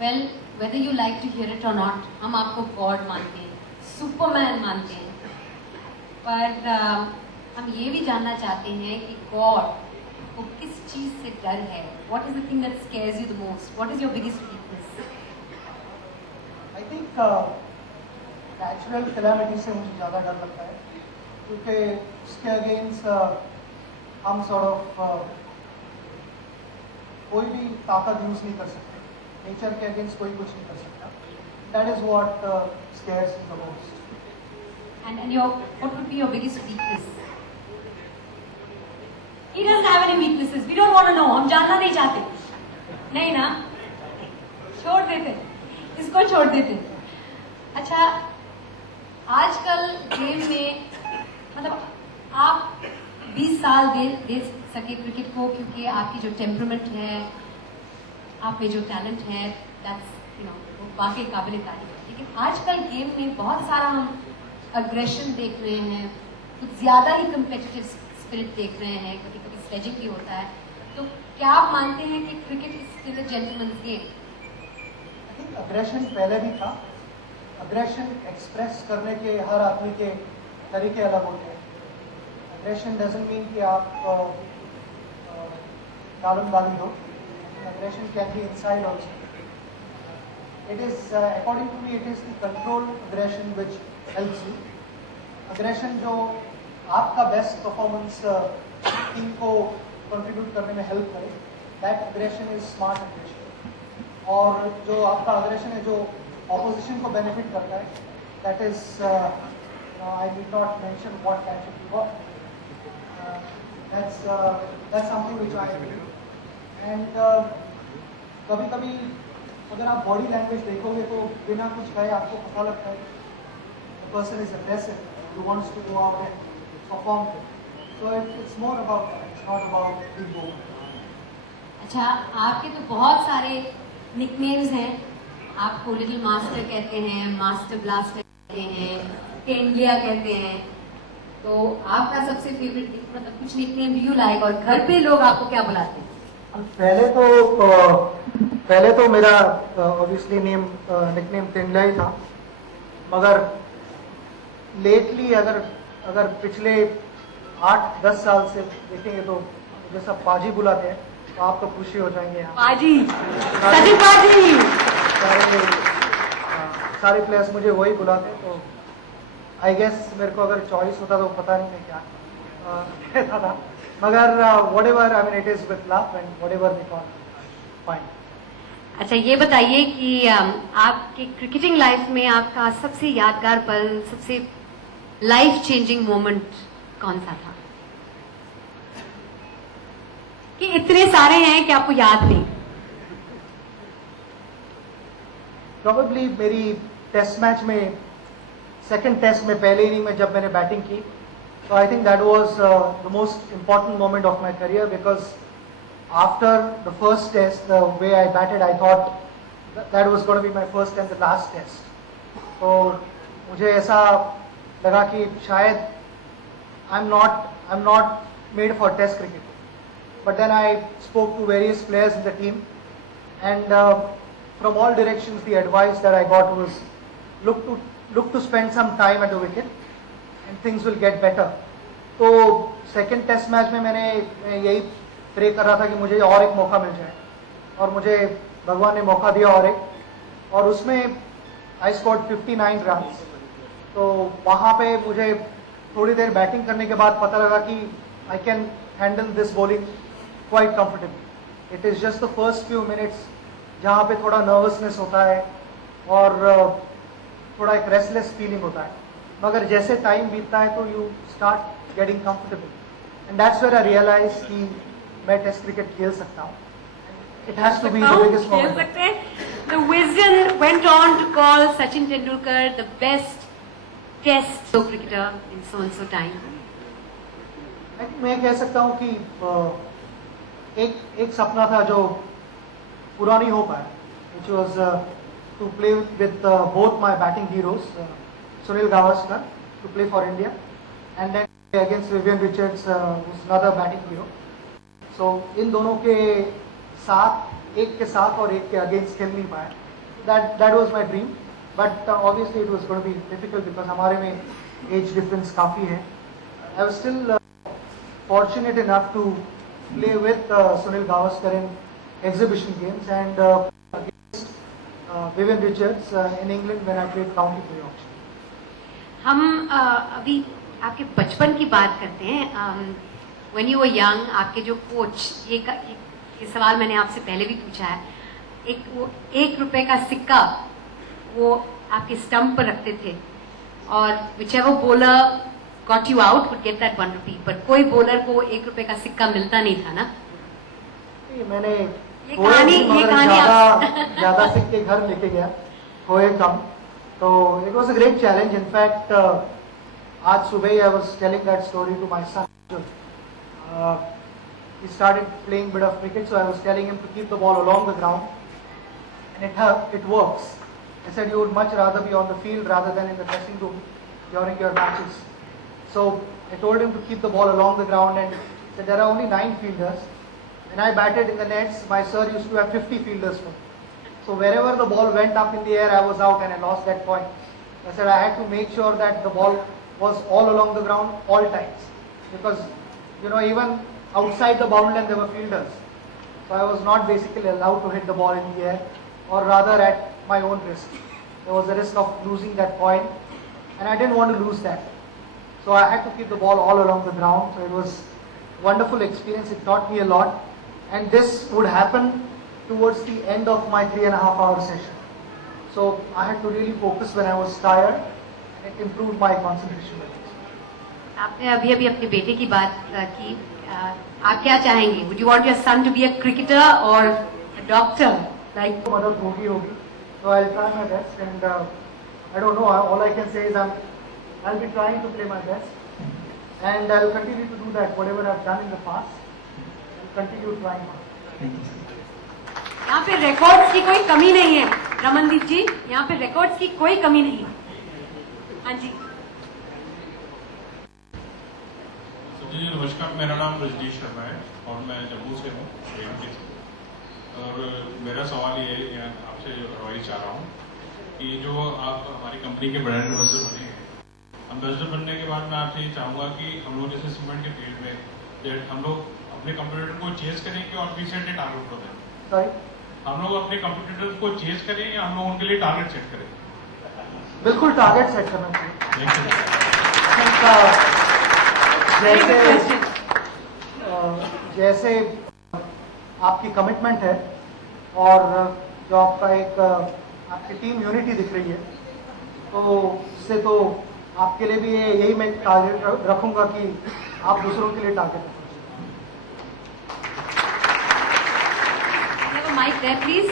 Well whether you like to hear it or not, हम आपको God मानते हैं, सुपरमैन मानते हैं, पर हम ये भी जानना चाहते हैं कि गॉड को किस चीज से डर है. What is the thing that scares you the most? What is your biggest weakness? I think natural calamity से मुझे ज़्यादा डर लगता है, क्योंकि उसके अगेंस्ट हम सॉर्ट ऑफ कोई भी ताकत यूज़ नहीं कर सकते. नेचर के अगेंस्ट कोई कुछ नहीं कर सकता. That is what scares me the most. And what would be your biggest weakness? He doesn't have any weaknesses. We don't want to know. हम जानना नहीं चाहते. नहीं ना? छोड़ देते. इसको छोड़ देते. अच्छा, आजकल गेम में मतलब आप 20 साल दे सके क्रिकेट को, क्योंकि आपकी जो टेम्परामेंट है, आप में जो टैलेंट है, दैट्स वो वाकई काबिल तारीफ है. लेकिन आजकल गेम में बहुत सारा हम अग्रेशन देख रहे हैं, कुछ ज्यादा ही कम्पिटिटिव स्पिरिट देख रहे हैं, कभी कभी स्लेजिंग भी होता है. तो क्या आप मानते हैं कि cricket is still a gentleman's game? I think aggression पहले भी था. अग्रेशन एक्सप्रेस करने के हर आदमी के तरीके अलग होते हैं. अग्रेशन डजंट मीन कि आप डालम डाली हो. Aggression can be inside also. It is, according to me, it is the controlled aggression which helps you. Aggression जो आपका बेस्ट परफॉर्मेंस टीम को कंट्रीब्यूट करने में हेल्प करे, that aggression is smart aggression. और जो आपका aggression है जो ऑपोजिशन को बेनिफिट करता है, that is, I need not mention what catch it was. That's something which I do. And कभी-कभी अगर आप बॉडी लैंग्वेज देखोगे तो बिना कुछ कहे आपको पता लगता है the person is aggressive, he wants to go out and perform. So it's more about that, it's not about big बोल. अच्छा, आपके तो बहुत सारे निकनेम्स हैं. आपको लिटिल मास्टर कहते हैं, मास्टर ब्लास्टर कहते हैं, टेंडलिया कहते हैं. तो आपका सबसे फेवरेट मतलब कुछ निकनेम डू यू लाइक, और घर पे लोग आपको क्या बुलाते हैं? पहले तो मेरा ऑब्वियसली निकनेम टेंडलिया ही था, मगर लेटली अगर पिछले 8-10 साल से देखेंगे तो मुझे सब पाजी बुलाते हैं. तो आप तो खुशी हो जाएंगे. पाजी, सचिन पाजी. सारे प्लेयर्स मुझे वही बुलाते हैं. तो आई गेस मेरे को अगर चॉइस होता तो पता नहीं मैं क्या कहता था, मगर whatever, I mean it is with love and whatever we call fine. अच्छा, ये बताइए कि आपके क्रिकेटिंग लाइफ में आपका सबसे यादगार पल, सबसे लाइफ चेंजिंग मोमेंट कौन सा था? कि इतने सारे हैं कि आपको याद नहीं. प्रोबेबली मेरी टेस्ट मैच में, सेकंड टेस्ट में पहले इनिंग में जब मैंने बैटिंग की, so I think that was the most important moment of my career, because after the first test, the way I batted, I thought that was going to be my first and the last test. तो मुझे ऐसा लगा कि शायद I'm not made for test cricket. But then I spoke to various players in the team, and from all directions the advice that I got was look to spend some time at the wicket and things will get better. तो second test match में मैं यही pray कर रहा था कि मुझे और एक मौका मिल जाए, और मुझे भगवान ने मौका दिया और उसमें आई स्कोर्ड 59 रन. तो वहाँ पे मुझे थोड़ी देर बैटिंग करने के बाद पता लगा कि I can handle this bowling quite comfortably. It is just the first few minutes जहाँ पे थोड़ा नर्वसनेस होता है और थोड़ा एक रेस्टलेस फीलिंग होता है, मगर जैसे टाइम बीतता है तो you start getting comfortable, and that's where I realise कि मैं टेस्ट क्रिकेट खेल सकता हूँ. It has to be the biggest moment. The Wisden went on to call Sachin Tendulkar the best test cricketer in so and so time. मैं कह सकता हूँ कि एक सपना था जो पूरा नहीं हो पाया, which was to play with both my batting heroes, Sunil Gavaskar, to play for India, and then against Vivian Richards, who's another batting hero. So इन दोनों के साथ, एक के साथ और एक के अगेंस्ट खेल नहीं पाया. that was my dream. But obviously it was going to be difficult because हमारे में age difference काफी है. I was still fortunate enough to play with Sunil Gavaskar in exhibition games and against Vivian Richards in England when I played county pre-auction. हम अभी आपके बचपन की बात करते हैं. When you were young, आपके जो कोच, ये सवाल मैंने आपसे पहले भी पूछा है. वो 1 रुपए का सिक्का वो आपके स्टंप पर रखते थे और whichever bowler got you out would get that 1 rupee. पर कोई बॉलर को 1 रुपए का सिक्का मिलता नहीं था ना. मैंने ये कहानी ज्यादा सिक्के घर लेके गया, खोए कम. तो it was a great challenge. In fact, आज सुबह I was telling that story to my son. He started playing a bit of cricket, so I was telling him to keep the ball along the ground, and it works. I said you would much rather be on the field rather than in the dressing room during your matches. So I told him to keep the ball along the ground, and said there are only 9 fielders. When I batted in the nets, my sir used to have 50 fielders for me. So wherever the ball went up in the air, I was out and I lost that point. I said I had to make sure that the ball was all along the ground all times, because even outside the boundary there were fielders. So I was not basically allowed to hit the ball in the air, or rather at my own risk. There was a risk of losing that point, and I didn't want to lose that. So I had to keep the ball all along the ground. So it was a wonderful experience. It taught me a lot. And this would happen towards the end of my 3.5-hour session. So I had to really focus when I was tired, and it improved my concentration levels. आपने अभी अपने बेटे की बात की. आप क्या चाहेंगे? Would you want your son to be a cricketer or a doctor? Like मदद होगी. So I'll try my best, and I don't know. All I can say is I'll be trying to play my best, and I'll continue to do that. Whatever I've done in the past, I'll continue trying hard. यहाँ पे records की कोई कमी नहीं है रमनदीप जी. यहाँ पे records की कोई कमी नहीं है. हाँ जी. जी नमस्कार, मेरा नाम रजनीश शर्मा है और मैं जम्मू से हूँ. और मेरा सवाल ये आपसे एडवाइस चाह रहा हूँ कि जो आप हमारी कंपनी के ब्रांड एम्बेसडर बने हैं, एम्बेसडर बनने के बाद मैं आपसे ये चाहूँगा कि हम लोग जैसे सीमेंट के फील्ड में हम लोग अपने कंप्यूटर को चेज करें कि और रिसेंटली टारगेट को दें. हम लोग अपने कंप्यूटर को चेज करें या हम लोग उनके लिए टारगेट सेट करें? बिल्कुल टारगेट सेट करना चाहिए. जैसे आपकी कमिटमेंट है और जो आपका एक आपकी टीम यूनिटी दिख रही है, तो इससे तो आपके लिए भी यही मैं टारगेट रखूंगा कि आप दूसरों के लिए टारगेट रखें. Mic there please.